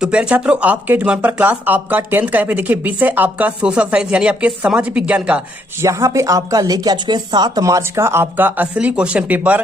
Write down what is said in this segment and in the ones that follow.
तो प्यारे छात्रों, आपके डिमांड पर क्लास आपका 10th का यहाँ पे देखिए विषय आपका सोशल साइंस यानी आपके सामाजिक विज्ञान का यहाँ पे आपका लेके आ चुके हैं 7 मार्च का आपका असली क्वेश्चन पेपर।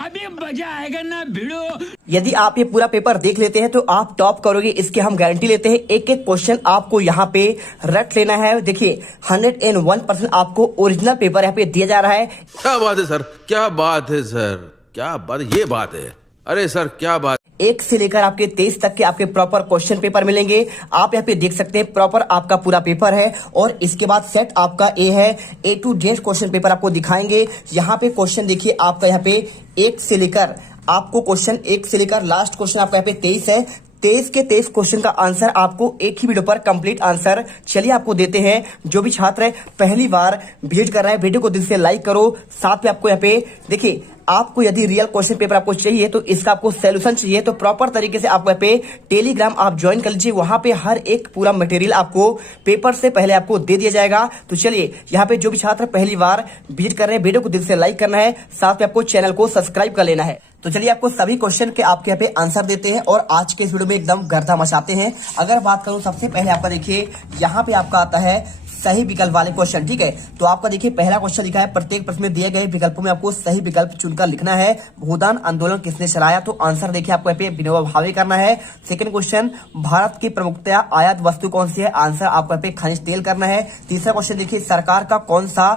अभी मजा आएगा ना भिड़ो। यदि आप ये पूरा पेपर देख लेते हैं तो आप टॉप करोगे, इसकी हम गारंटी लेते हैं। एक एक क्वेश्चन आपको यहाँ पे रट लेना है। देखिए 101% आपको ओरिजिनल पेपर यहाँ पे दिया जा रहा है। क्या बात है सर, क्या बात है सर, क्या बात, ये बात है। अरे सर क्या बात। 1 से लेकर आपके 23 तक के आपके प्रॉपर क्वेश्चन पेपर मिलेंगे। आप यहाँ पे देख सकते हैं प्रॉपर आपका पूरा पेपर है और इसके बाद सेट आपका ए है। A to Z question paper आपको दिखाएंगे। यहाँ पे क्वेश्चन देखिए आपका यहाँ पे 1 से लेकर आपको क्वेश्चन 1 से लेकर लास्ट क्वेश्चन आपका यहाँ पे 23 है। 23 के 23 क्वेश्चन का आंसर आपको एक ही वीडियो पर कंप्लीट आंसर चलिए आपको देते हैं। जो भी छात्र पहली बार विजिट कर रहे हैं वीडियो को दिल से लाइक करो। साथ में आपको यहाँ पे देखिए, आपको यदि रियल क्वेश्चन पेपर आपको चाहिए तो इसका आपको सॉल्यूशन चाहिए तो प्रॉपर तरीके से आपको यहाँ पे टेलीग्राम आप ज्वाइन कर लीजिए। वहां पे हर एक पूरा मटेरियल आपको पेपर से पहले आपको दे दिया जाएगा। तो चलिए, यहाँ पे जो भी छात्र पहली बार विजिट कर रहे हैं वीडियो को दिल से लाइक करना है, साथ में आपको चैनल को सब्सक्राइब कर लेना है। तो चलिए आपको सभी क्वेश्चन के आपके यहाँ पे आंसर देते हैं और आज के इस वीडियो में एकदम गर्दा मचाते हैं। अगर बात करूं सबसे पहले आपका देखिए यहाँ पे आपका आता है सही विकल्प वाले क्वेश्चन, ठीक है। तो आपका देखिए पहला क्वेश्चन लिखा है, प्रत्येक प्रश्न में दिए गए विकल्पों में आपको सही विकल्प चुनकर लिखना है। भूदान आंदोलन किसने चलाया? तो आंसर देखिए आपको यहाँ पे विनोबा भावे करना है। सेकंड क्वेश्चन, भारत की प्रमुखतया आयात वस्तु कौन सी है? आंसर आपको यहाँ पे खनिज तेल करना है। तीसरा क्वेश्चन देखिए, सरकार का कौन सा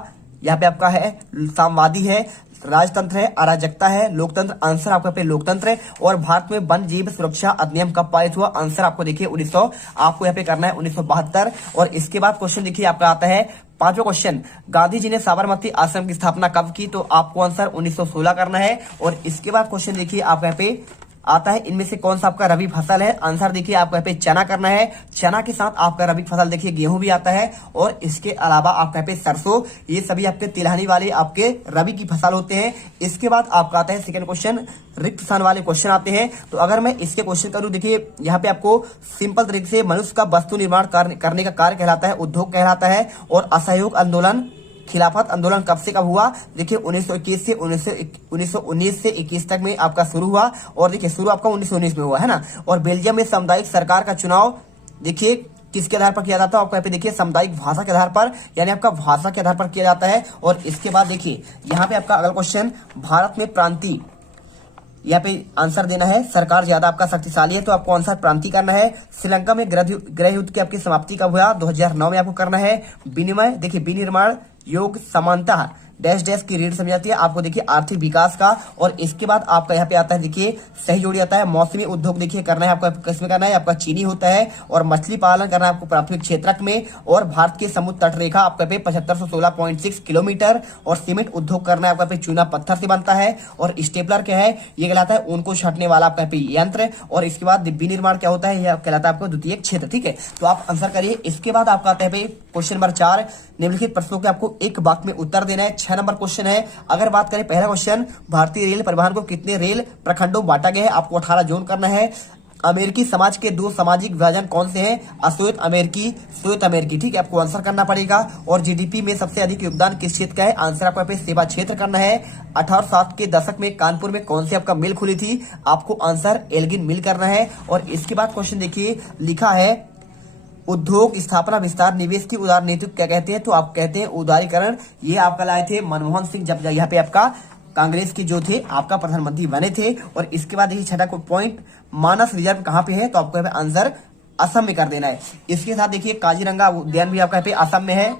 यहाँ पे आपका है साम्यवादी है, राजतंत्र है, अराजकता है, लोकतंत्र? आंसर आपका पे लोकतंत्र है। और भारत में वन जीव सुरक्षा अधिनियम कब पारित हुआ? आंसर आपको देखिए 1900 आपको यहाँ पे करना है 1972। और इसके बाद क्वेश्चन देखिए आपका आता है पांचवा क्वेश्चन, गांधी जी ने साबरमती आश्रम की स्थापना कब की? तो आपको आंसर 1916 करना है। और इसके बाद क्वेश्चन देखिए आपका यहाँ पे आता है, इनमें से कौन सा आपका रबी फसल है? आंसर देखिए आपको यहाँ पे चना करना है। चना के साथ आपका रबी फसल देखिए गेहूं भी आता है और इसके अलावा आपका यहाँ पे सरसों, ये सभी आपके तिलहनी वाले आपके रबी की फसल होते हैं। इसके बाद आपका आता है सेकंड क्वेश्चन, रिक्त स्थान वाले क्वेश्चन आते हैं। तो अगर मैं इसके क्वेश्चन करूं, देखिए यहाँ पे आपको सिंपल तरीके से मनुष्य का वस्तु निर्माण करने का कार्य कहलाता है उद्योग कहलाता है। और असहयोग आंदोलन खिलाफत आंदोलन कब से कब हुआ? देखिए 1921 से 1919 से 21 तक में आपका शुरू हुआ। और देखिए शुरू आपका 1919 में हुआ है ना। और बेल्जियम में सामुदायिक सरकार का चुनाव देखिए किसके आधार पर किया जाता है? आपको यहाँ पे देखिए सामुदायिक भाषा के आधार पर, यानी आपका भाषा के आधार पर किया जाता है। और इसके बाद देखिए यहाँ पे आपका अगला क्वेश्चन, भारत में प्रांतीय, यहाँ पे आंसर देना है सरकार ज्यादा आपका शक्तिशाली है, तो आपको आंसर प्रांति करना है। श्रीलंका में गृह युद्ध की आपकी समाप्ति कब हुआ? 2009 में आपको करना है। विनिमय देखिए विनिर्माण योग समानता डैश डैश की रीढ़ समझ जाती है आपको देखिए आर्थिक विकास का। और इसके बाद आपका यहाँ पे आता है देखिए सही जोड़ी आता है। मौसमी उद्योग देखिए करना है आपका, किसमें करना है? आपका चीनी होता है। और मछली पालन करना है आपको प्राथमिक क्षेत्रक में। और भारत की समुद्र तट रेखा आपका पे 7516.6 किलोमीटर। और सीमेंट उद्योग करना है आपका पे चूना पत्थर से बनता है। और स्टेपलर क्या है? ये कहलाता है ऊन को छाटने वाला आपका पे यंत्र। और इसके बाद विनिर्माण क्या होता है? यह कहलाता है आपको द्वितीय क्षेत्र, ठीक है। तो आप आंसर करिए। इसके बाद आपका आता है क्वेश्चन नंबर 4, निम्नलिखित प्रश्नों के आपको एक वाक्य में उत्तर देना है। 6 नंबर क्वेश्चन है। अगर बात करें पहला क्वेश्चन, भारतीय रेल परिवहन को कितने रेल प्रखंडों बांटा गया है? आपको 18 जोन करना है। अमेरिकी समाज के 2 सामाजिक विभाजन कौन से हैं? अश्वेत अमेरिकी, श्वेत अमेरिकी, ठीक है। आपको आंसर करना पड़ेगा। और जीडीपी में सबसे अधिक योगदान किस क्षेत्र का है? आंसर आपको यहाँ पे सेवा क्षेत्र करना है। 1860 के दशक में कानपुर में कौन सी आपका मिल खुली थी? आपको आंसर एल्गिन मिल करना है। और इसके बाद क्वेश्चन देखिए लिखा है, उद्योग स्थापना विस्तार निवेश की उदार नीति क्या कहते हैं? तो आप कहते हैं उदारीकरण। ये आपका लाए थे मनमोहन सिंह जब यहाँ पे आपका कांग्रेस की जो थे आपका प्रधानमंत्री बने थे। और इसके बाद देखिए छठा पॉइंट, मानस रिजर्व कहाँ पे है? तो आपको यहाँ पे आंसर असम में कर देना है। इसके साथ देखिए काजीरंगा उद्यान भी आपका यहाँ पे असम में है।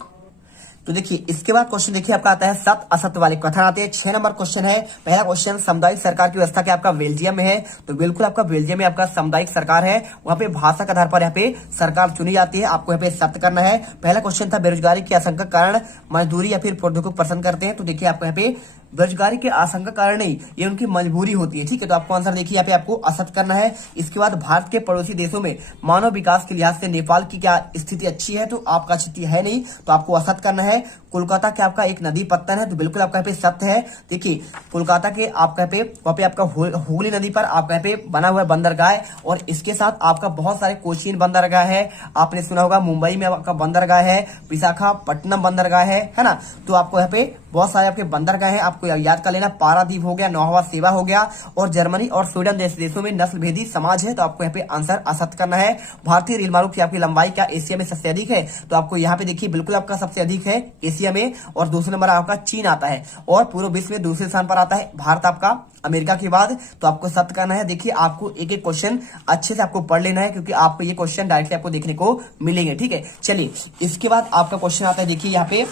तो देखिए इसके बाद क्वेश्चन देखिए आपका आता है सत्य असत्य वाले कथन आते हैं। 6 नंबर क्वेश्चन है। पहला क्वेश्चन, सामुदायिक सरकार की व्यवस्था क्या आपका बेल्जियम में है? तो बिल्कुल आपका बेल्जियम में आपका सामुदायिक सरकार है। वहां पे भाषा के आधार पर यहाँ पे सरकार चुनी जाती है। आपको यहाँ पे सत्य करना है। पहला क्वेश्चन था, बेरोजगारी की आशंका कारण मजदूरी या फिर प्रौद्योगिकी पसंद करते हैं? तो देखिए आपको यहाँ पे बेरोजगारी के आशंका कारण नहीं, ये उनकी मजबूरी होती है, ठीक है। तो आपको आंसर देखिए यहाँ पे आपको असत्य करना है। इसके बाद भारत के पड़ोसी देशों में मानव विकास के लिहाज से नेपाल की क्या स्थिति अच्छी है? तो आपका स्थिति है नहीं, तो आपको असत्य करना है। कोलकाता के आपका एक नदी पत्तन है? तो बिल्कुल आपका यहाँ पे सत्य है। देखिए कोलकाता के आपका वहाँ पे आपका हुगली नदी पर आपका यहाँ पे बना हुआ बंदरगाह है। और इसके साथ आपका बहुत सारे कोचीन बंदरगाह है, आपने सुना होगा। मुंबई में आपका बंदरगाह है, विशाखापट्टनम बंदरगाह है ना। तो आपको यहाँ पे बहुत सारे आपके बंदरगाह हैं। आपको आपको याद कर लेना। पारादीप हो गया, नौहवा सेवा हो गया, और जर्मनी और स्वीडन देशों में नस्ल भेदी समाज है, तो आपको यहाँ पे आंसर असत्य करना है। भारतीय रेल मार्ग की आपकी लंबाई क्या एशिया में सबसे अधिक है, तो आपको यहाँ पे देखिए बिल्कुल आपका सबसे अधिक है एशिया में, और दूसरे नंबर आपका चीन आता है, और पूरे विश्व में दूसरे स्थान पर आता है भारत आपका अमेरिका के बाद, तो आपको सत्य करना है। देखिए आपको एक एक क्वेश्चन अच्छे से आपको पढ़ लेना है, क्योंकि आपको ये क्वेश्चन डायरेक्टली आपको देखने को मिलेंगे, ठीक है। चलिए इसके बाद आपका क्वेश्चन आता है, देखिए यहाँ पे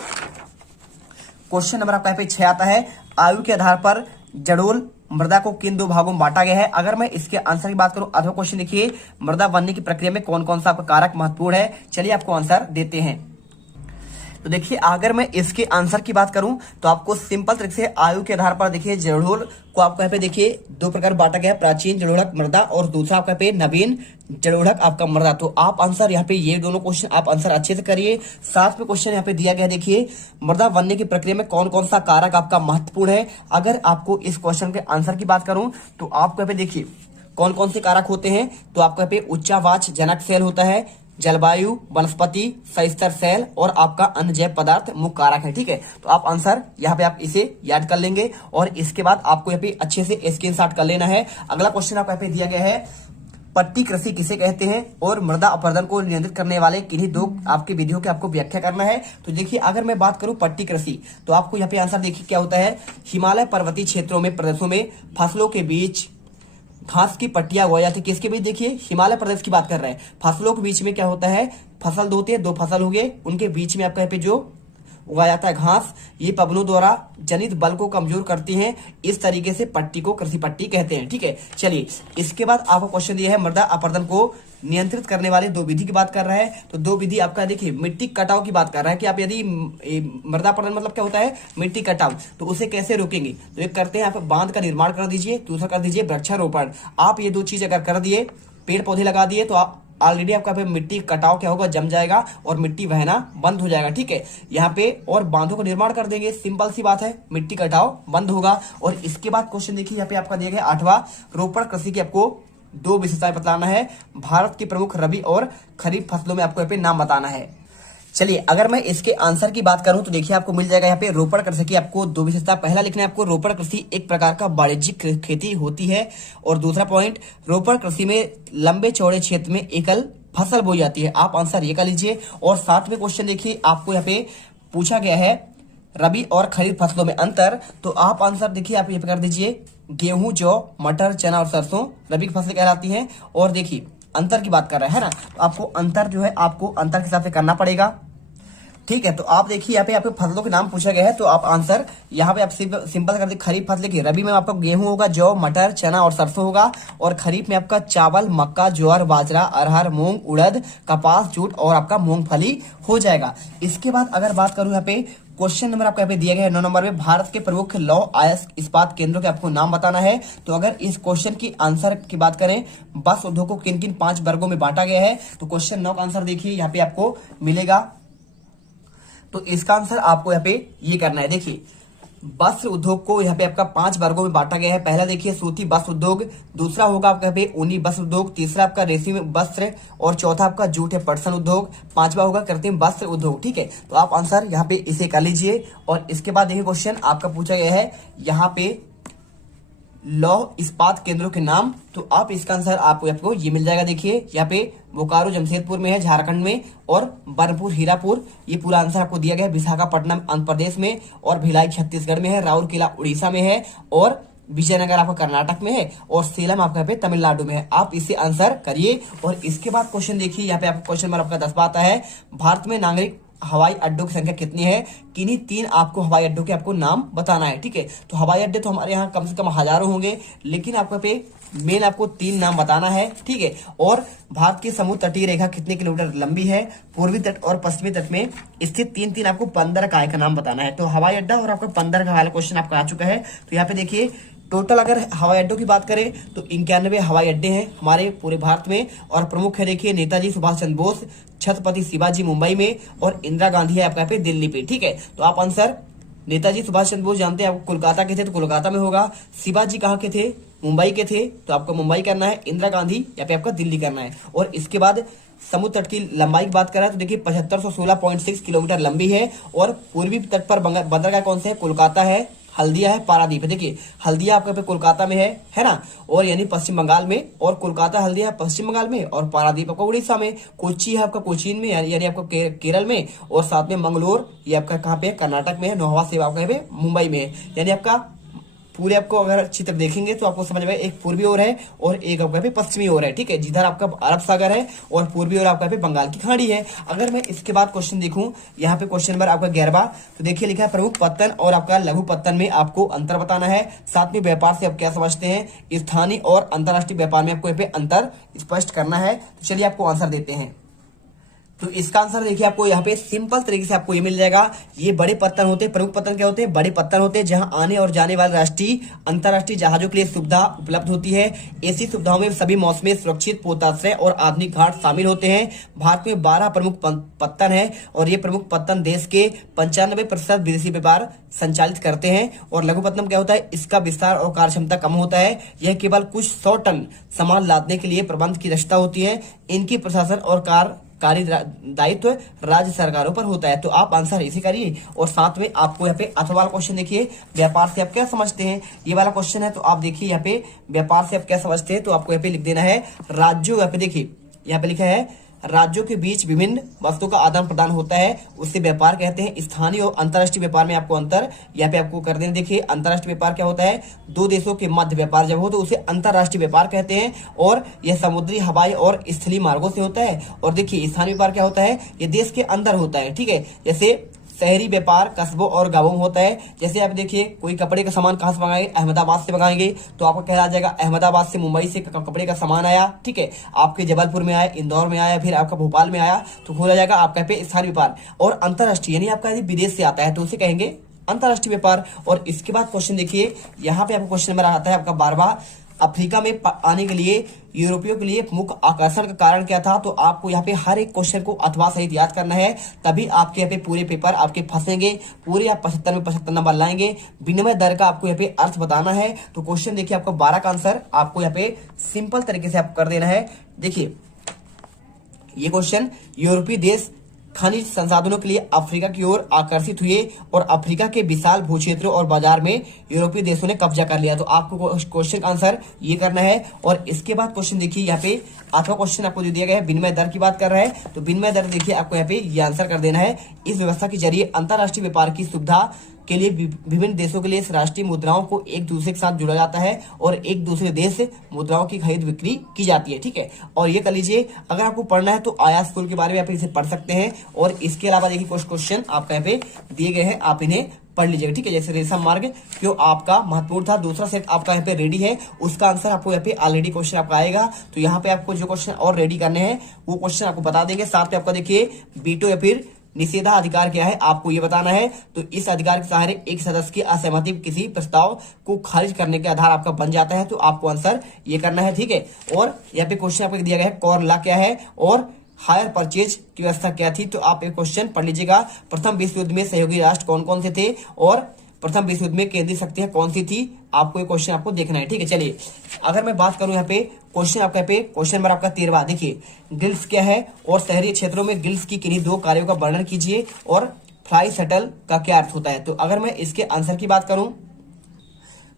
क्वेश्चन नंबर आपका यहाँ पे 6 आता है, आयु के आधार पर जड़ोल मृदा को किन 2 भागों में बांटा गया है। अगर मैं इसके आंसर की बात करूं, अथवा क्वेश्चन देखिए, मृदा बनने की प्रक्रिया में कौन कौन सा आपका कारक महत्वपूर्ण है। चलिए आपको आंसर देते हैं। तो देखिए अगर मैं इसके आंसर की बात करूं, तो आपको सिंपल तरीके से आयु के आधार पर देखिए जड़ोल को आपको यहाँ पे देखिए 2 प्रकार बांटा गया है, प्राचीन जड़ोढ़क मृदा और दूसरा आपका पे नवीन जड़ोढ़क आपका मृदा। तो आप आंसर यहाँ पे ये दोनों क्वेश्चन आप आंसर अच्छे से करिए। साथ में क्वेश्चन यहाँ पे दिया गया है, देखिए मृदा बनने की प्रक्रिया में कौन कौन सा कारक आपका महत्वपूर्ण है। अगर आपको इस क्वेश्चन के आंसर की बात करूं, तो आपको यहाँ पे देखिए कौन कौन से कारक होते हैं, तो आपको यहाँ पे उच्चावाच जनक सेल होता है, जलवायु, वनस्पति, सस्तर सेल और आपका अन्य जैव पदार्थ मुख्य कारक है, ठीक है। तो आप आंसर यहाँ पे आप इसे याद कर लेंगे, और इसके बाद आपको यहाँ पे अच्छे से स्क्रीनशॉट कर लेना है। अगला क्वेश्चन आपको यहाँ पे दिया गया है, पट्टी कृषि किसे कहते हैं और मृदा अपरदन को नियंत्रित करने वाले किन्हीं 2 आपकी विधियों की आपको व्याख्या करना है। तो देखिए अगर मैं बात करूं पट्टी कृषि, तो आपको यहाँ पे आंसर देखिए क्या होता है, हिमालय पर्वतीय क्षेत्रों में प्रदेशों में फसलों के बीच घास की पट्टियां उगाई जाती है। किसके बीच, देखिए हिमालय प्रदेश की बात कर रहे हैं, फसलों के बीच में क्या होता है, फसल 2 होती है, 2 फसल हो गए, उनके बीच में आपका यहाँ पे जो उगाया जाता है घास, ये पवनों द्वारा जनित बल को कमजोर करती हैं। इस तरीके से पट्टी को कृषि पट्टी कहते हैं, ठीक है। चलिए इसके बाद आपको क्वेश्चन दिया है, मृदा अपरदन को नियंत्रित करने वाले 2 विधि की बात कर रहा है। तो 2 विधि आपका देखिए मिट्टी कटाव की बात कर रहा है, कि आप यदि मृदा अपरदन मतलब क्या होता है, मिट्टी कटाव, तो उसे कैसे रोकेंगे। तो एक करते हैं आप बांध का निर्माण कर दीजिए, दूसरा कर दीजिए वृक्षारोपण। आप ये 2 चीज अगर कर दिए, पेड़ पौधे लगा दिए, तो आप ऑलरेडी आपका पे मिट्टी कटाव क्या होगा, जम जाएगा और मिट्टी बहना बंद हो जाएगा, ठीक है। यहाँ पे और बांधों का निर्माण कर देंगे, सिंपल सी बात है, मिट्टी कटाव बंद होगा। और इसके बाद क्वेश्चन देखिए यहाँ पे आपका दिया गया 8वां, रोपण कृषि की आपको 2 विशेषताएं बताना है। भारत की प्रमुख रबी और खरीफ फसलों में आपको यहाँ पे नाम बताना है। चलिए अगर मैं इसके आंसर की बात करूं, तो देखिए आपको मिल जाएगा यहाँ पे रोपण कृषि की आपको 2 विशेषता। पहला लिखना है आपको, रोपण कृषि एक प्रकार का वाणिज्यिक खेती होती है, और दूसरा पॉइंट, रोपण कृषि में लंबे चौड़े क्षेत्र में एकल फसल बोई जाती है। आप आंसर ये कर लीजिए। और 7वें क्वेश्चन देखिए आपको यहाँ पे पूछा गया है, रबी और खरीफ फसलों में अंतर। तो आप आंसर देखिए आप ये कर दीजिए, गेहूं, जौ, मटर, चना और सरसों रबी की फसलें कहलाती हैं। और देखिए अंतर की बात कर रहा है ना, तो आपको अंतर जो है आपको अंतर के हिसाब से करना पड़ेगा, ठीक है। तो आप देखिए यहाँ पे आपके फसलों के नाम पूछा गया है, तो आप आंसर यहाँ पे आप सिंपल कर दीजिए, खरीफ फसल की रबी में आपका गेहूं होगा, जौ, मटर, चना और सरसों होगा, और खरीफ में आपका चावल, मक्का, ज्वार, बाजरा, अरहर, मूंग, उड़द, कपास, जूट और आपका मूंगफली हो जाएगा। इसके बाद अगर बात करूं यहाँ पे क्वेश्चन नंबर आपको यहाँ पे दिया गया है 9 नंबर में, भारत के प्रमुख लौह अयस्क इस्पात केंद्रों के आपको नाम बताना है। तो अगर इस क्वेश्चन की आंसर की बात करें, बस उद्योग को किन किन 5 वर्गों में बांटा गया है, तो क्वेश्चन 9 का आंसर देखिए यहाँ पे आपको मिलेगा। तो इसका आंसर आपको यहाँ पे ये करना है, देखिए वस्त्र उद्योग को यहाँ पे आपका 5 वर्गों में बांटा गया है। पहला देखिए सूती वस्त्र उद्योग, दूसरा होगा आपका यहाँ पे ऊनी वस्त्र उद्योग, तीसरा आपका रेशमी वस्त्र, और चौथा आपका जूट या पटसन उद्योग, 5वां होगा कृत्रिम वस्त्र उद्योग, ठीक है। तो आप आंसर यहाँ पे इसे कर लीजिए। और इसके बाद देखिए क्वेश्चन आपका पूछा गया है यहाँ पे लौह इस्पात केंद्रों के नाम, तो आप इसका आंसर आपको ये मिल जाएगा। देखिए यहाँ पे बोकारो जमशेदपुर में है झारखंड में, और बरनपुर हीरापुर ये पूरा आंसर आपको दिया गया है विशाखापट्टनम आंध्र प्रदेश में, और भिलाई छत्तीसगढ़ में है, राउरकेला उड़ीसा में है, और विजयनगर आपका कर्नाटक में है, और सेलम आपका यहाँ पे तमिलनाडु में है। आप इसे आंसर करिए। और इसके बाद क्वेश्चन देखिए यहाँ पे आपको क्वेश्चन नंबर आपका 10वां आता है, भारत में नागरिक हवाई अड्डों की संख्या कितनी है, किन्हीं 3 आपको हवाई अड्डों के आपको नाम बताना है, ठीक है। तो हवाई अड्डे तो हमारे यहाँ कम से कम हजारों होंगे, लेकिन आपको पे मेन आपको 3 नाम बताना है, ठीक है। और भारत की समुद्र तटीय रेखा कितने किलोमीटर लंबी है, पूर्वी तट और पश्चिमी तट में स्थित 3 आपको 15 काय का नाम बताना है। तो हवाई अड्डा और आपका 15 का वाला क्वेश्चन आपका आ चुका है। तो यहाँ पे देखिए टोटल अगर हवाई अड्डों की बात करें तो 91 हवाई अड्डे हैं हमारे पूरे भारत में, और प्रमुख है देखिए नेताजी सुभाष चंद्र बोस, छत्रपति शिवाजी मुंबई में, और इंदिरा गांधी है आपका पे दिल्ली पे, ठीक है। तो आप आंसर नेताजी सुभाष चंद्र बोस जानते हैं, आपको कोलकाता के थे तो कोलकाता में होगा, शिवाजी कहाँ के थे, मुंबई के थे, तो आपको मुंबई करना है, इंदिरा गांधी यहाँ पे आपका दिल्ली करना है। और इसके बाद समुद्र तट की लंबाई की बात करें तो देखिए 7516.6 किलोमीटर लंबी है, और पूर्वी तट पर बंदरगाह कौन से है, कोलकाता है, हल्दिया है, पारादीप है। देखिए हल्दिया आपका पे कोलकाता में है ना, और यानी पश्चिम बंगाल में, और कोलकाता हल्दिया पश्चिम बंगाल में, और पारादीप आपका उड़ीसा में, कोच्चि है आपका कोचीन में यानी आपका केरल में, और साथ में मंगलोर ये आपका कहाँ पे है, कर्नाटक में है, नोहवा सेवा आपका यहाँ पे मुंबई में है। यानी आपका पूरे आपको अगर चित्र देखेंगे तो आपको समझ में एक पूर्वी ओर है और एक आपका पे पश्चिमी ओर है, ठीक है, जिधर आपका अरब सागर है और पूर्वी ओर आपका पे बंगाल की खाड़ी है। अगर मैं इसके बाद क्वेश्चन देखूं, यहाँ पे क्वेश्चन नंबर आपका 11वां, तो देखिए लिखा है प्रमुख पत्तन और आपका लघु पत्तन में आपको अंतर बताना है। साथ में व्यापार से आप क्या समझते हैं, स्थानीय और अंतरराष्ट्रीय व्यापार में आपको यहाँ पे अंतर स्पष्ट करना है। तो चलिए आपको आंसर देते हैं। तो इसका आंसर देखिए आपको यहाँ पे सिंपल तरीके से आपको ये मिल जाएगा। ये बड़े पत्तन होते हैं, प्रमुख पत्तन क्या होते हैं, बड़े पत्तन होते हैं जहां आने और जाने वाले राष्ट्रीय अंतरराष्ट्रीय जहाजों के लिए सुविधा उपलब्ध होती है। ऐसी सुविधाओं में सभी मौसमी सुरक्षित पोताश्रय और आधुनिक घाट शामिल होते हैं। भारत में 12 प्रमुख पत्तन है और ये प्रमुख पत्तन देश के 95% विदेशी व्यापार संचालित करते हैं। और लघु पत्तन क्या होता है, इसका विस्तार और कार्य क्षमता कम होता है। यह केवल कुछ 100 टन सामान लादने के लिए प्रबंध की रचना होती है। इनकी प्रशासन और कार्य दायित्व राज्य सरकारों पर होता है। तो आप आंसर इसी करिए। और साथ में आपको यहाँ पे अथवा वाला क्वेश्चन देखिए, व्यापार से आप क्या समझते हैं, ये वाला क्वेश्चन है। तो आप देखिए यहाँ पे व्यापार से आप क्या समझते हैं, तो आपको यहाँ पे लिख देना है राज्यों, यहाँ पे देखिए यहाँ पे लिखा है राज्यों के बीच विभिन्न वस्तुओं का आदान प्रदान होता है, उससे व्यापार कहते हैं। स्थानीय और अंतर्राष्ट्रीय व्यापार में आपको अंतर यहाँ पे आपको कर देना। देखिए अंतर्राष्ट्रीय व्यापार क्या होता है, दो देशों के मध्य व्यापार जब हो तो उसे अंतर्राष्ट्रीय व्यापार कहते हैं, और यह समुद्री, हवाई और स्थलीय मार्गों से होता है। और देखिए स्थानीय व्यापार क्या होता है, ये देश के अंदर होता है, ठीक है। जैसे शहरी व्यापार कस्बों और गांवों में होता है। जैसे आप देखिए कोई कपड़े का सामान कहाँ से मंगाएंगे, अहमदाबाद से मंगाएंगे, तो आपको कहला जाएगा अहमदाबाद से, मुंबई से कपड़े का सामान आया, ठीक है, आपके जबलपुर में आया, इंदौर में आया, फिर आपका भोपाल में आया, तो खोला जाएगा आपका पे स्थानीय व्यापार। और अंतर्राष्ट्रीय यानी आपका यदि विदेश से आता है तो उसे कहेंगे अंतर्राष्ट्रीय व्यापार। और इसके बाद क्वेश्चन देखिए, यहाँ पे आपको क्वेश्चन नंबर आता है आपका 12वां, अफ्रीका में आने के लिए यूरोपियों के लिए मुख्य आकर्षण का कारण क्या था। तो आपको यहाँ पे हर एक क्वेश्चन को अथवा सहित याद करना है, तभी आपके यहाँ पे पूरे पेपर आपके फंसेंगे। पूरे आप 75 में 75 नंबर लाएंगे। विनिमय दर का आपको यहाँ पे अर्थ बताना है। तो क्वेश्चन देखिए आपको 12 का आंसर आपको यहाँ पे सिंपल तरीके से आपको कर देना है। देखिए ये क्वेश्चन, यूरोपीय देश खनिज संसाधनों के लिए अफ्रीका की ओर आकर्षित हुए और अफ्रीका के विशाल भूक्षेत्रों और बाजार में यूरोपीय देशों ने कब्जा कर लिया। तो आपको क्वेश्चन का आंसर ये करना है। और इसके बाद क्वेश्चन देखिए यहाँ पे अथवा क्वेश्चन आपको जो दिया गया है विनिमय दर की बात कर रहा है, तो विनिमय दर देखिए आपको यहाँ पे ये आंसर कर देना है। इस व्यवस्था के जरिए अंतर्राष्ट्रीय व्यापार की सुविधा के लिए विभिन्न देशों के लिए राष्ट्रीय मुद्राओं को एक दूसरे के साथ जोड़ा जाता है और एक दूसरे देश से मुद्राओं की खरीद बिक्री की जाती है, ठीक है। और ये कर लीजिए, अगर आपको पढ़ना है तो आयात शुल्क के बारे में आप इसे पढ़ सकते हैं। और इसके अलावा देखिए कुछ क्वेश्चन आपका यहाँ पे दिए गए हैं, आप इन्हें पढ़ लीजिएगा, ठीक है। जैसे रेशम मार्ग क्यों आपका महत्वपूर्ण था, दूसरा सेट आपका यहाँ पे रेडी है, उसका आंसर आपको यहाँ पे ऑलरेडी क्वेश्चन आपका आएगा। तो यहाँ पे आपको जो क्वेश्चन और रेडी करने हैं वो क्वेश्चन आपको बता देंगे। साथ में आपका देखिए वीटो या फिर निषेधाधिकार क्या है, आपको ये बताना है। तो इस अधिकार के सहारे एक सदस्य की असहमति किसी प्रस्ताव को खारिज करने के आधार आपका बन जाता है। तो आपको आंसर ये करना है, ठीक है। और यहाँ पे क्वेश्चन आपको दिया गया है कॉर लॉ क्या है और हायर परचेज की व्यवस्था क्या थी। तो आप एक क्वेश्चन पढ़ लीजिएगा, प्रथम विश्व युद्ध में सहयोगी राष्ट्र कौन कौन से थे और प्रथम विश्व युद्ध में केंद्रीय शक्तियां कौन सी थी, आपको ये क्वेश्चन आपको देखना है, ठीक है। चलिए अगर मैं बात करूं यहाँ पे क्वेश्चन आपका पे क्वेश्चन नंबर आपका 13वां, देखिए गिल्ड्स क्या है और शहरी क्षेत्रों में गिल्ड्स की किन्हीं दो कार्यों का वर्णन कीजिए और फ्लाई शटल का क्या अर्थ होता है। तो अगर मैं इसके आंसर की बात करूं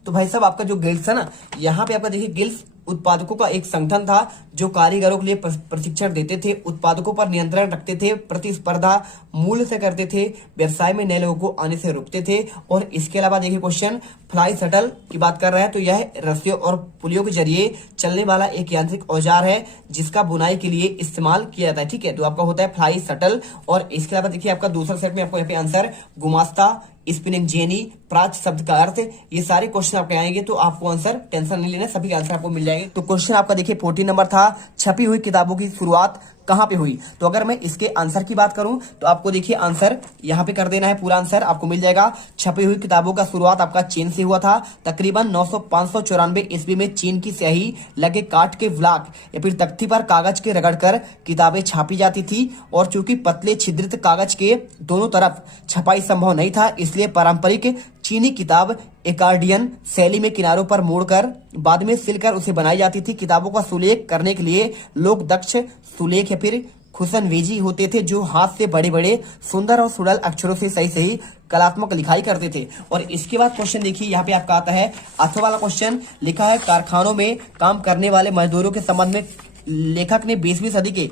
तो भाई साहब आपका जो गिल्ड्स है ना, यहाँ पे आपका देखिए गिल्ड्स उत्पादकों का एक संगठन था जो कारीगरों के लिए प्रशिक्षण देते थे, उत्पादकों पर नियंत्रण रखते थे, प्रतिस्पर्धा मूल्य से करते थे, व्यवसाय में नए लोगों को आने से रोकते थे। और इसके अलावा देखिए क्वेश्चन फ्लाई शटल की बात कर रहा है, तो यह रस्सियों और पुलियों के जरिए चलने वाला एक यांत्रिक औजार है जिसका बुनाई के लिए इस्तेमाल किया जाता है, ठीक है। तो आपका होता है फ्लाई शटल। और इसके अलावा देखिए आपका दूसरा सेट में आपको यहाँ पे आंसर गुमास्ता, स्पिनिंग जेनी, प्राच शब्द का अर्थ, ये सारे क्वेश्चन आपके आएंगे। तो आपको आंसर टेंशन नहीं लेना, सभी के आंसर आपको मिल जाएंगे। तो क्वेश्चन आपका देखिए 14 नंबर था, छपी हुई किताबों की शुरुआत कहां पे हुई। तो अगर मैं इसके आंसर की बात करूं तो आपको देखिए आंसर यहां पे कर देना है, पूरा आंसर आपको मिल जाएगा। छपी हुई किताबों का शुरुआत आपका चीन से हुआ था। तकरीबन 594 ईस्वी में चीन की स्याही लगे काठ के ब्लॉक या फिर तख्ती पर कागज के रगड़कर किताबें छापी जाती थी। और चूंकि पतले छिद्रित कागज के दोनों तरफ छपाई संभव नहीं था, इसलिए पारंपरिक चीनी किताब एकार्डियन शैली में किनारों पर मोड़कर बाद में सिलकर उसे बनाई जाती थी। किताबों का सुलेख करने के लिए लोग दक्ष सुलेख या फिर हुसनवेजी होते थे जो हाथ से बड़े बड़े सुंदर और सुडल अक्षरों से सही सही कलात्मक लिखाई करते थे। और इसके बाद क्वेश्चन देखिए यहाँ पे आपका आता है अथवा वाला क्वेश्चन। लिखा है कारखानों में काम करने वाले मजदूरों के संबंध में लेखक ने 20वीं सदी के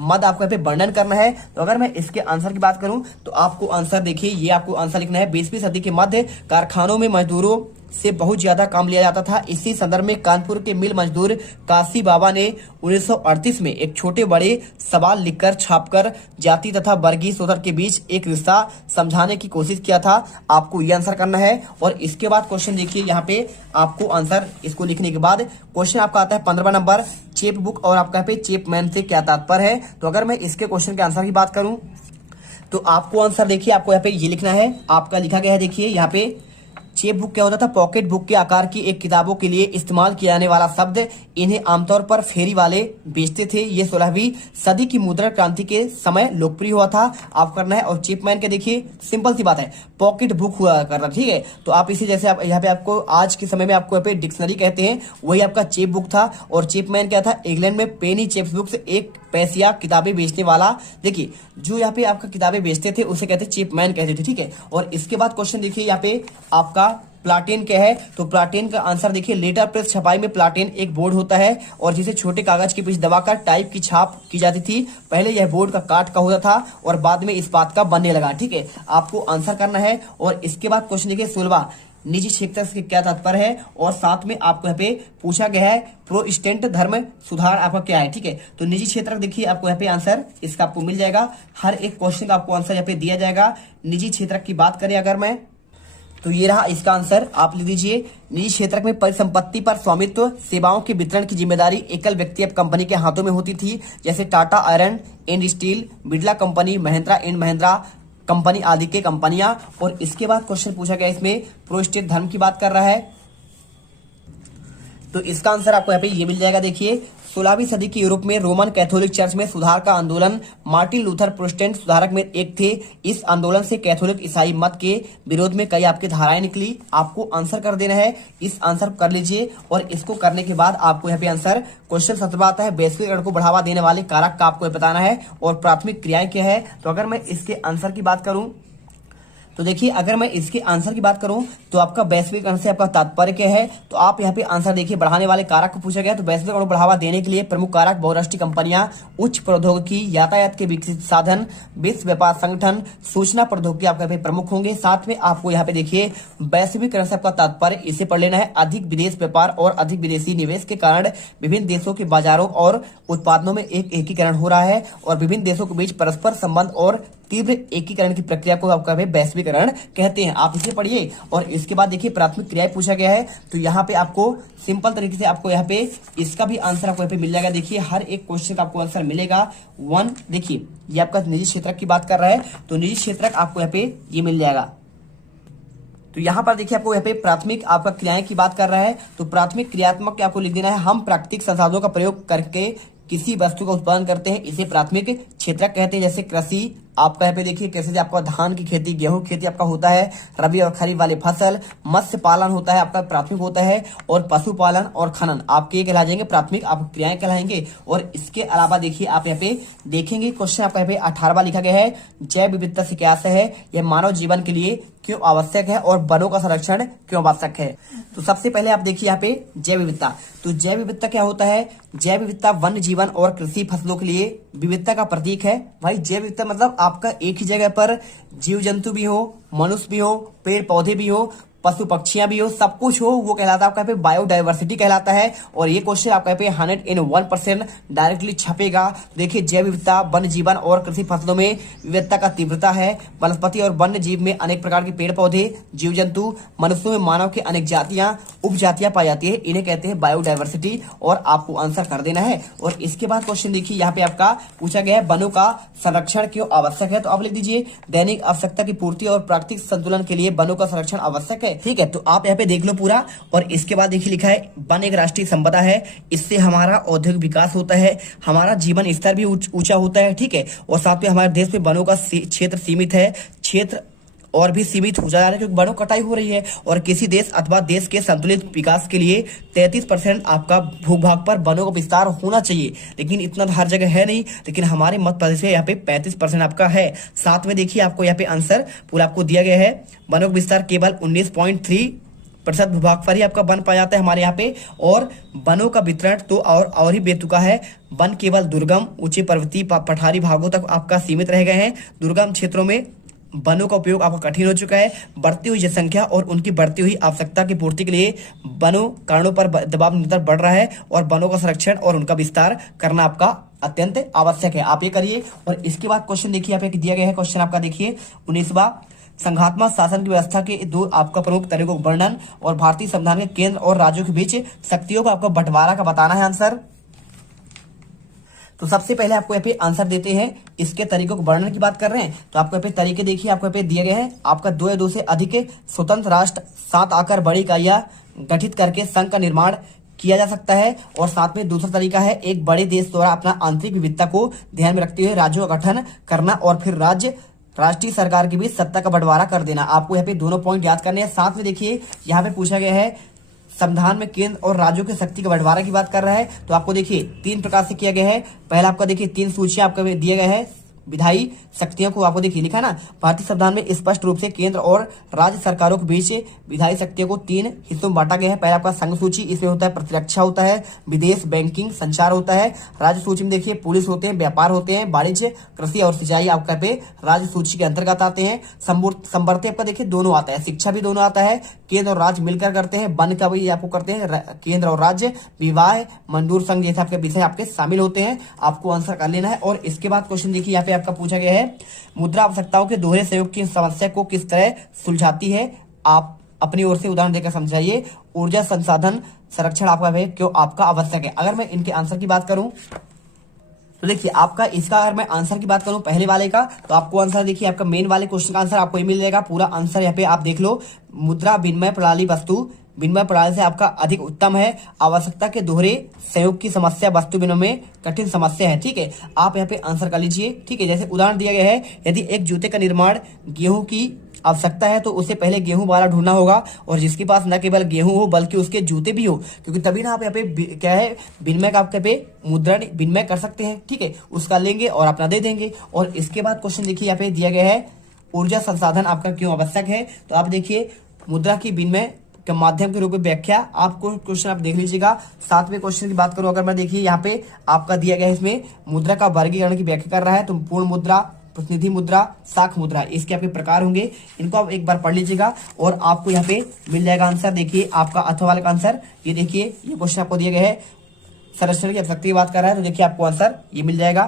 मध्य आपको यहाँ पे वर्णन करना है। तो अगर मैं इसके आंसर की बात करूं तो आपको आंसर देखिए, ये आपको आंसर लिखना है 20वीं सदी के मध्य कारखानों में मजदूरों से बहुत ज्यादा काम लिया जाता था। इसी संदर्भ में कानपुर के मिल मजदूर काशी बाबा ने 1938 में एक छोटे बड़े सवाल लिखकर छापकर जाति तथा वर्गीय शोषण के बीच एक रिश्ता समझाने की कोशिश किया था। आपको ये आंसर करना है। और इसके बाद क्वेश्चन देखिए यहाँ पे आपको आंसर इसको लिखने के बाद क्वेश्चन आपका आता है 15वां नंबर, चेप बुक और आपका यहाँ पे चेपमैन से क्या तात्पर्य है। तो अगर मैं इसके क्वेश्चन के आंसर की बात करूं तो आपको आंसर देखिए, आपको यहाँ पे ये लिखना है। आपका लिखा गया है देखिए यहाँ पे, चेप बुक क्या होता था, पॉकेट बुक के आकार की एक किताबों के लिए इस्तेमाल किया जाने वाला शब्द। इन्हें आमतौर पर फेरी वाले बेचते थे। ये 16वीं सदी की मुद्रण क्रांति के समय लोकप्रिय हुआ था। आप करना है। और चेपमैन के देखिए सिंपल सी बात है, पॉकेट बुक हुआ करना, ठीक है। तो आप इसे जैसे आप यहाँ पे आपको आज के समय में आपको यहाँ पे डिक्शनरी कहते हैं, वही आपका चेप बुक था। और चेपमैन क्या था, इंग्लैंड में पेनी चेप्स बुक से एक पैसिया किताबें बेचने वाला। देखिए जो यहाँ पे आपका किताबें बेचते थे उसे कहते चेपमैन कहते थे, ठीक है। और इसके बाद क्वेश्चन देखिए यहाँ पे आपका प्लाटेन क्या है। तो प्लाटेन का आंसर देखिए, लेटर प्रेस छपाई में प्लाटेन एक बोर्ड होता है और जिसे छोटे कागज के पीछे दबाकर टाइप की छाप की जाती थी। पहले यह बोर्ड का काठ का होता था और बाद में इस्पात का बनने लगा, ठीक है। आपको आंसर करना है। और इसके बाद क्वेश्चन देखिए 16वां, निजी क्षेत्र से क्या तात्पर्य है। और साथ में आपको यहाँ पे पूछा गया है प्रोटेस्टेंट धर्म सुधार आपका क्या है, ठीक है। तो निजी क्षेत्र देखिए आपको यहाँ पे आंसर इसका आपको मिल जाएगा। हर एक क्वेश्चन का आपको आंसर यहाँ पे दिया जाएगा। निजी क्षेत्र की बात करें अगर मैं, तो ये रहा इसका आंसर, आप लिख दीजिए। निजी क्षेत्र में परिसंपत्ति पर स्वामित्व, सेवाओं के वितरण की जिम्मेदारी एकल व्यक्ति या कंपनी के हाथों में होती थी, जैसे Tata iron and steel, Birla company, Mahindra and Mahindra company आदि के कंपनियां। और इसके बाद क्वेश्चन पूछा गया इसमें प्रोटेस्टेंट धर्म की बात कर रहा है। तो इसका आंसर आपको यहाँ पे ये मिल जाएगा। देखिए 16वीं सदी की यूरोप में रोमन कैथोलिक चर्च में सुधार का आंदोलन, मार्टिन लूथर प्रोटेस्टेंट सुधारक में एक थे। इस आंदोलन से कैथोलिक ईसाई मत के विरोध में कई आपकी धाराएं निकली। आपको आंसर कर देना है, इस आंसर कर लीजिए। और इसको करने के बाद आपको यहाँ पे आंसर क्वेश्चन 17 आता है, वैश्वीकरण को बढ़ावा देने वाले कारक का आपको बताना है और प्राथमिक क्रियाएं क्या है। तो अगर मैं इसके आंसर की बात करूं तो देखिए, अगर मैं इसके आंसर की बात करूं तो आपका वैश्वीकरण से आपका तात्पर्य क्या है। तो आप यहाँ पे आंसर देखिए, बढ़ाने वाले कारक को पूछा गया। तो वैश्वीकरण को बढ़ावा देने के लिए प्रमुख कारक बहुराष्ट्रीय कंपनियां, उच्च प्रौद्योगिकी, यातायात के विकसित साधन, विश्व व्यापार संगठन, सूचना प्रौद्योगिकी आपके यहाँ पे प्रमुख होंगे। साथ में आपको यहाँ पे देखिए वैश्वीकरण से आपका तात्पर्य इसे पढ़ लेना है, अधिक विदेश व्यापार और अधिक विदेशी निवेश के कारण विभिन्न देशों के बाजारों और उत्पादनों में एक एकीकरण हो रहा है और विभिन्न देशों के बीच परस्पर संबंध और तीव्र एकीकरण की प्रक्रिया को आपका वैश्वीकरण कहते हैं। आप इसे पढ़िए। और इसके बाद देखिए प्राथमिक क्रियाएं पूछा गया है। तो यहाँ पे आपको सिंपल तरीके से आपको यहाँ पे इसका भी आंसर आपको यहाँ पे मिल जाएगा। देखिए हर एक क्वेश्चन का आपको आंसर मिलेगा। 1 देखिए ये आपका निजी क्षेत्र की बात कर रहा है, तो निजी क्षेत्र आपको यहाँ पे ये मिल जाएगा। तो यहाँ पर देखिए आपको यहाँ पे प्राथमिक आपका क्रियाएं की बात कर रहा है। तो प्राथमिक क्रियात्मक आपको लिख देना है, हम प्राकृतिक संसाधनों का प्रयोग करके किसी वस्तु का उत्पादन करते हैं, इसे प्राथमिक क्षेत्र कहते हैं। जैसे कृषि आपका यहाँ पे देखिए, कैसे से आपका धान की खेती, गेहूं की खेती आपका होता है, रबी और खरीफ वाले फसल, मत्स्य पालन होता है आपका प्राथमिक होता है, और पशुपालन और खनन आपके ये कहला जाएंगे प्राथमिक आप क्रियाएं कहलाएंगे। और इसके अलावा देखिए आप यहाँ पे देखेंगे क्वेश्चन आपका यहाँ पे 18वां लिखा गया है, जैव विविधता से क्या आशय है, यह मानव जीवन के लिए क्यों आवश्यक है और वनों का संरक्षण क्यों आवश्यक है। तो सबसे पहले आप देखिए यहाँ पे जैव विविधता। तो जैव विविधता क्या होता है, जैव विविधता वन्य जीवन और कृषि फसलों के लिए विविधता का प्रतीक है। भाई जैव विविधता मतलब आपका एक ही जगह पर जीव जंतु भी हो, मनुष्य भी हो, पेड़ पौधे भी हो, पशु पक्षियां भी हो, सब कुछ हो, वो कहलाता है आपका पे बायोडाइवर्सिटी कहलाता है। और ये क्वेश्चन आपका पे 101% डायरेक्टली छपेगा। देखिए जैव विविधता वन्य जीवन और कृषि फसलों में विविधता का तीव्रता है। वनस्पति और वन्य जीव में अनेक प्रकार के पेड़ पौधे, जीव जंतु, मनुष्यों में मानव के अनेक जातियां, उपजातियां पाई जाती है, इन्हें कहते हैं बायोडाइवर्सिटी। और आपको आंसर कर देना है। और इसके बाद क्वेश्चन देखिए यहाँ पे आपका पूछा गया है, वनों का संरक्षण क्यों आवश्यक है। तो आप लिख दीजिए, दैनिक आवश्यकता की पूर्ति और प्राकृतिक संतुलन के लिए वनों का संरक्षण आवश्यक है। ठीक है, तो आप यहाँ पे देख लो पूरा। और इसके बाद देखिए लिखा है, वन एक राष्ट्रीय संपदा है, इससे हमारा औद्योगिक विकास होता है, हमारा जीवन स्तर भी ऊंचा होता है। ठीक है, और साथ में हमारे देश में वनों का क्षेत्र सीमित है, क्षेत्र और भी सीमित हो जा रहा है क्योंकि वनों कटाई हो रही है। और किसी देश अथवा देश के संतुलित विकास के लिए 33% आपका भूभाग पर वनों का विस्तार होना चाहिए, लेकिन इतना तो हर जगह है नहीं। लेकिन हमारे मध्य प्रदेश में यहाँ पे 35% आपका है। साथ में देखिए आपको यहाँ पे आंसर पूरा आपको दिया गया है, वनों का विस्तार केवल 19.3% भूभाग पर ही आपका वन पाया जाता है हमारे यहाँ पे। और वनों का वितरण तो और ही बेतुका है। वन केवल दुर्गम, ऊंचे पर्वतीय, पठारी भागों तक आपका सीमित रह गए हैं। दुर्गम क्षेत्रों में वनों का उपयोग आपका कठिन हो चुका है। बढ़ती हुई जनसंख्या और उनकी बढ़ती हुई आवश्यकता की पूर्ति के लिए वनों कारणों पर दबाव निरंतर बढ़ रहा है और वनों का संरक्षण और उनका विस्तार करना आपका अत्यंत आवश्यक है। आप ये करिए। और इसके बाद क्वेश्चन देखिए यहाँ पे दिया गया है। क्वेश्चन आपका देखिए 19वां, संघात्मक शासन की व्यवस्था के दो आपका प्रमुख तरीकों का वर्णन और भारतीय संविधान के केंद्र और राज्यों के बीच शक्तियों का आपको बंटवारा का बताना है आंसर। तो सबसे पहले आपको यहाँ पे आंसर देते हैं, इसके तरीकों को वर्णन की बात कर रहे हैं तो आपको यहाँ पे तरीके देखिए, आपको यहाँ पे दिए गए हैं। आपका 2 या 2 से अधिक स्वतंत्र राष्ट्र, 7 आकर बड़ी इकाइयां गठित करके संघ का निर्माण किया जा सकता है। और साथ में दूसरा तरीका है एक बड़े देश द्वारा अपना आंतरिक विविधता को ध्यान में रखते हुए राज्यों का गठन करना और फिर राष्ट्रीय सरकार के बीच सत्ता का बंटवारा कर देना। आपको यहाँ पे दोनों पॉइंट याद करने हैं। साथ में देखिए यहाँ पे पूछा गया है संविधान में केंद्र और राज्यों की शक्ति का बंटवारा की बात कर रहा है तो आपको देखिए 3 प्रकार से किया गया है। पहला आपका देखिए 3 सूचियां आपको दिए गए हैं विधायी शक्तियों को, आपको देखिए लिखा ना, भारतीय संविधान में स्पष्ट रूप से केंद्र और राज्य सरकारों के बीच विधायी शक्तियों को 3 हिस्सों में बांटा गया है। पहला आपका संघ सूची, इसमें होता है प्रतिरक्षा होता है, विदेश, बैंकिंग, संचार होता है। राज्य सूची में देखिए पुलिस होते हैं, व्यापार होते हैं, वाणिज्य, कृषि और सिंचाई आपका पे राज्य सूची के अंतर्गत आते हैं। संवर्ती आपका देखिए दोनों आता है, शिक्षा भी दोनों आता है, केंद्र और राज्य मिलकर करते हैं। वन का भी आपको करते हैं केंद्र और राज्य, विवाह, मजदूर संघ जैसे आपके विषय आपके शामिल होते हैं। आपको आंसर कर लेना है। और इसके बाद क्वेश्चन देखिए यहाँ पे आपका पूछा गया है मुद्रा आवश्यकताओं के दोहरे सहयोग की समस्या को किस तरह सुलझाती है, आप अपनी ओर से उदाहरण देकर समझाइए। ऊर्जा संसाधन संरक्षण आपका क्यों आपका आवश्यक है। अगर मैं इनके आंसर की बात करूं तो देखिए आपका इसका अगर मैं आंसर की बात करूं पहले वाले का तो आपको आंसर देखिए आपका मेन वाले क्वेश्चन का आंसर आपको ये मिल जाएगा। पूरा आंसर यहाँ पे आप देख लो, मुद्रा विनिमय प्रणाली वस्तु विनिमय प्रणाली से आपका अधिक उत्तम है। आवश्यकता के दोहरे सहयोग की समस्या वस्तु विनिमय में कठिन समस्या है। ठीक है, आप यहाँ पे आंसर कर लीजिए। ठीक है, जैसे उदाहरण दिया गया है, यदि एक जूते का निर्माण गेहूं की आवश्यकता है तो उसे पहले गेहूं वाला ढूंढना होगा और जिसके पास न केवल गेहूं हो बल्कि उसके जूते भी हो, क्योंकि तभी ना आप यहाँ पे क्या है विनिमय का आपके पे मुद्रा विनिमय कर सकते हैं। ठीक है, उसका लेंगे और अपना दे देंगे। और इसके बाद क्वेश्चन देखिए यहाँ पे दिया गया है ऊर्जा संसाधन आपका क्यों आवश्यक है। तो आप देखिए मुद्रा की विनिमय के माध्यम के रूप में व्याख्या आपको क्वेश्चन आप देख लीजिएगा। 7वें क्वेश्चन की बात करूं अगर मैं देखिए यहाँ पे आपका दिया गया है, इसमें मुद्रा का वर्गीकरण की व्याख्या कर रहा है। तो पूर्ण मुद्रा, प्रतिनिधि मुद्रा, शाख मुद्रा, इसके आपके प्रकार होंगे, इनको आप एक बार पढ़ लीजिएगा और आपको यहाँ पे मिल जाएगा आंसर। देखिए आपका अथवा वाले का आंसर ये देखिए, ये क्वेश्चन आपको दिया गया है संरक्षण की आवश्यकता की बात कर रहा है तो देखिए आपको आंसर ये मिल जाएगा।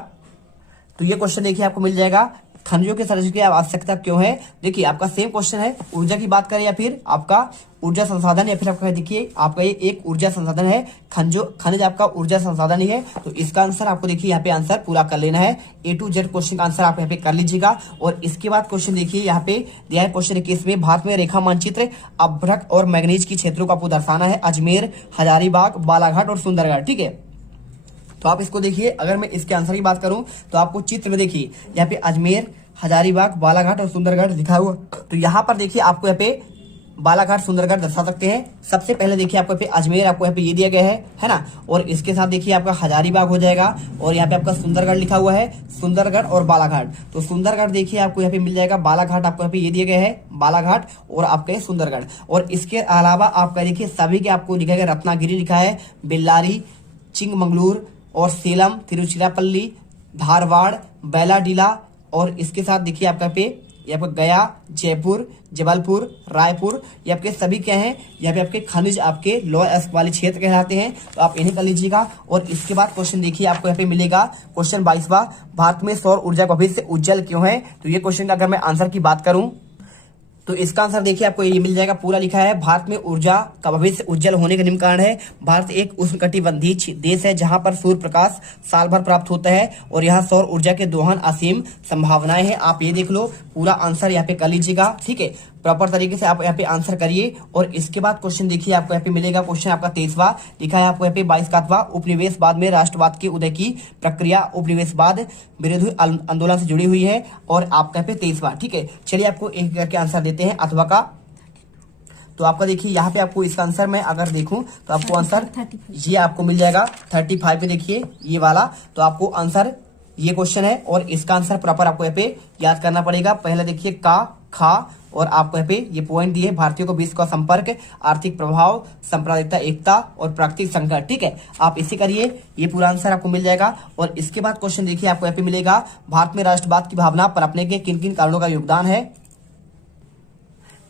तो ये क्वेश्चन देखिए आपको मिल जाएगा खनिजों के संरक्षण की आवश्यकता क्यों है। देखिए आपका सेम क्वेश्चन है, ऊर्जा की बात करें या फिर आपका ऊर्जा संसाधन या फिर आपका देखिए आपका ये एक ऊर्जा संसाधन है, खनिज आपका ऊर्जा संसाधन ही है। तो इसका आंसर आपको देखिए यहाँ पे आंसर पूरा कर लेना है। A to Z क्वेश्चन का आंसर आप यहाँ पे कर लीजिएगा। और इसके बाद क्वेश्चन देखिए यहाँ पे दिया है क्वेश्चन 21 में, भारत में रेखा मानचित्र अभ्रक और मैग्नीज की क्षेत्रों को आपको दर्शाना है, अजमेर, हजारीबाग, बालाघाट और सुंदरगढ़। ठीक है, तो आप इसको देखिए। अगर मैं इसके आंसर की बात करूं तो आपको चित्र में देखिए यहाँ पे अजमेर, हजारीबाग, बालाघाट और सुंदरगढ़ लिखा हुआ। तो यहाँ पर देखिए आपको यहाँ पे बालाघाट, सुंदरगढ़ दर्शा सकते हैं। सबसे पहले देखिए आपको यहाँ पे अजमेर आपको यहाँ पे ये दिया गया है ना, और इसके साथ देखिए आपका हजारीबाग हो जाएगा और यहाँ पे आपका सुंदरगढ़ लिखा हुआ है, सुंदरगढ़ और बालाघाट। तो सुंदरगढ़ देखिए आपको यहाँ पे मिल जाएगा, बालाघाट आपको यहाँ पे ये दिया गया है, बालाघाट और आपका सुंदरगढ़। और इसके अलावा आपका देखिए सभी के आपको लिखा गया, रत्नागिरी लिखा है, बेल्लारी, चिंगमंगलूर और सेलम, तिरुचिरापल्ली, धारवाड़, बैलाडीला। और इसके साथ देखिए आपका पे यहाँ पे गया, जयपुर, जबलपुर, रायपुर, ये आपके सभी क्या हैं, यहाँ पे आपके खनिज आपके लौह अयस्क वाले क्षेत्र कहलाते हैं। तो आप इन्हें कर लीजिएगा। और इसके बाद क्वेश्चन देखिए आपको यहाँ पे मिलेगा क्वेश्चन 22वां, भारत में सौर ऊर्जा का भविष्य उज्जवल क्यों है। तो ये क्वेश्चन का अगर मैं आंसर की बात करूं तो इसका आंसर देखिए आपको ये मिल जाएगा, पूरा लिखा है, भारत में ऊर्जा का भविष्य उज्जवल होने का निम्न कारण है। भारत एक उष्णकटिबंधीय देश है जहां पर सूर्य प्रकाश साल भर प्राप्त होता है और यहाँ सौर ऊर्जा के दोहन असीम संभावनाएं हैं। आप ये देख लो, पूरा आंसर यहाँ पे कर लीजिएगा। ठीक है, प्रॉपर तरीके से आप यहाँ पे आंसर करिए। और इसके बाद क्वेश्चन देखिए आपको यहाँ पे मिलेगा, क्वेश्चन आपका 23वां लिखा है आपको यहाँ पे 22वां उपनिवेशवाद में राष्ट्रवाद के उदय की प्रक्रिया उपनिवेशवाद विरोधी आंदोलन से जुड़ी हुई है। और आपका यहाँ पे 23वां, ठीक है। चलिए आपको एक करके आंसर देते हैं अथवा का। तो आपका देखिए यहाँ पे आपको इसका आंसर मैं अगर देखूं तो आपको आंसर ये आपको मिल जाएगा 35 पे, देखिए ये वाला। तो आपको आंसर ये क्वेश्चन है और इसका आंसर प्रॉपर आपको यहाँ पे याद करना पड़ेगा। पहले देखिए का, खा और आपको यहाँ पे ये पॉइंट दिए, भारतीयों को बीच का संपर्क, आर्थिक प्रभाव, सांप्रदायिकता एकता और प्राकृतिक संकट, ठीक है। आप इसे करिए, ये पूरा आंसर आपको मिल जाएगा। और इसके बाद क्वेश्चन देखिए आपको यहाँ पे मिलेगा, भारत में राष्ट्रवाद की भावना पनपने के किन किन कारणों का योगदान है।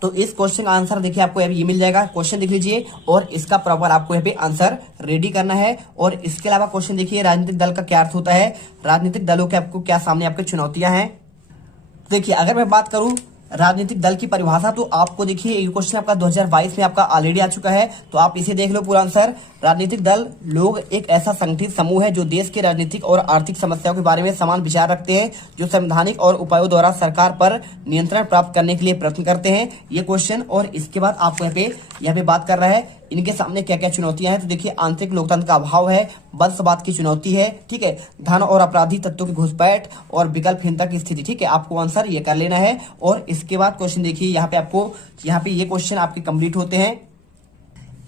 तो इस क्वेश्चन का आंसर देखिए आपको ये मिल जाएगा। क्वेश्चन देख लीजिए और इसका प्रॉपर आपको यहाँ पे आंसर रेडी करना है। और इसके अलावा क्वेश्चन देखिए, राजनीतिक दल का क्या अर्थ होता है, राजनीतिक दलों के आपको क्या सामने आपके चुनौतियां हैं। देखिए अगर मैं बात करूं राजनीतिक दल की परिभाषा, तो आपको देखिए ये क्वेश्चन आपका 2022 में आपका ऑलरेडी आ चुका है। तो आप इसे देख लो पूरा आंसर। राजनीतिक दल लोग एक ऐसा संगठित समूह है जो देश के राजनीतिक और आर्थिक समस्याओं के बारे में समान विचार रखते हैं, जो संवैधानिक और उपायों द्वारा सरकार पर नियंत्रण प्राप्त करने के लिए प्रयत्न करते हैं, ये क्वेश्चन। और इसके बाद आपको यहाँ पे बात कर रहा है इनके सामने क्या क्या चुनौतियां हैं। तो देखिए आंतरिक लोकतंत्र का अभाव है, वंशवाद की चुनौती है, ठीक है, धन और अपराधी तत्वों की घुसपैठ और विकल्पहीनता की स्थिति, ठीक है। आपको आंसर ये कर लेना है। और इसके बाद क्वेश्चन देखिए यहाँ पे आपको ये क्वेश्चन आपके कंप्लीट होते हैं।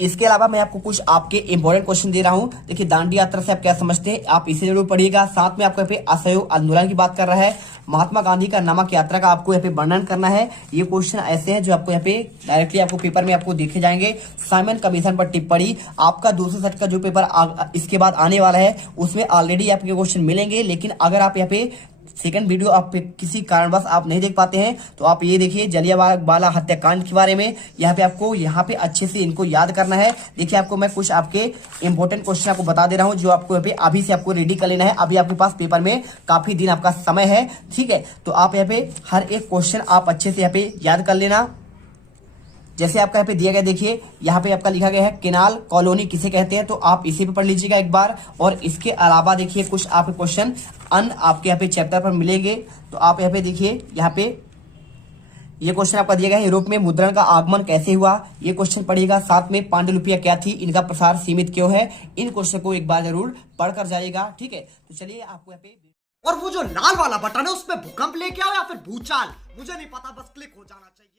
इसके अलावा मैं आपको कुछ आपके इंपॉर्टेंट क्वेश्चन दे रहा हूं। देखिए दांडी यात्रा से आप क्या समझते हैं, आप इसे जरूर पढ़िएगा। साथ में आपको यहाँ पे असहयोग आंदोलन की बात कर रहा है, महात्मा गांधी का नमक यात्रा का आपको यहाँ पे वर्णन करना है। ये क्वेश्चन ऐसे हैं जो आपको यहाँ पे डायरेक्टली आपको पेपर में आपको देखे जाएंगे। साइमन कमीशन पर टिप्पणी, आपका दूसरे सेट का जो पेपर इसके बाद आने वाला है उसमें ऑलरेडी आपके क्वेश्चन मिलेंगे। लेकिन अगर आप यहाँ पे सेकंड वीडियो आप किसी कारणवश आप नहीं देख पाते हैं तो आप ये देखिए जलियांवाला हत्याकांड के बारे में। यहाँ पे आपको यहाँ पे अच्छे से इनको याद करना है। देखिए आपको मैं कुछ आपके इंपॉर्टेंट क्वेश्चन आपको बता दे रहा हूँ जो आपको यहाँ पे अभी से आपको रेडी कर लेना है। अभी आपके पास पेपर में काफी दिन आपका समय है, ठीक है। तो आप यहाँ पे हर एक क्वेश्चन आप अच्छे से यहाँ पे याद कर लेना। जैसे आपका यहाँ पे दिया गया, देखिए यहाँ पे आपका लिखा गया है केनाल कॉलोनी किसे कहते हैं, तो आप इसी पे पढ़ लीजिएगा एक बार। और इसके अलावा देखिए कुछ आपके क्वेश्चन अन्य आपके यहाँ पे चैप्टर पर मिलेंगे। तो आप यहाँ पे देखिए, यहाँ पे ये क्वेश्चन आपका दिया गया है, यूरोप में मुद्रण का आगमन कैसे हुआ, ये क्वेश्चन पढ़िएगा। साथ में पांडुलिपियां क्या थी, इनका प्रसार सीमित क्यों है, इन क्वेश्चन को एक बार जरूर पढ़कर जाइएगा, ठीक है। तो चलिए आपको यहाँ पे, और वो जो लाल वाला बटन है उसमें भूकंप लेके आओ या फिर भूचाल, मुझे नहीं पता, बस क्लिक हो जाना चाहिए।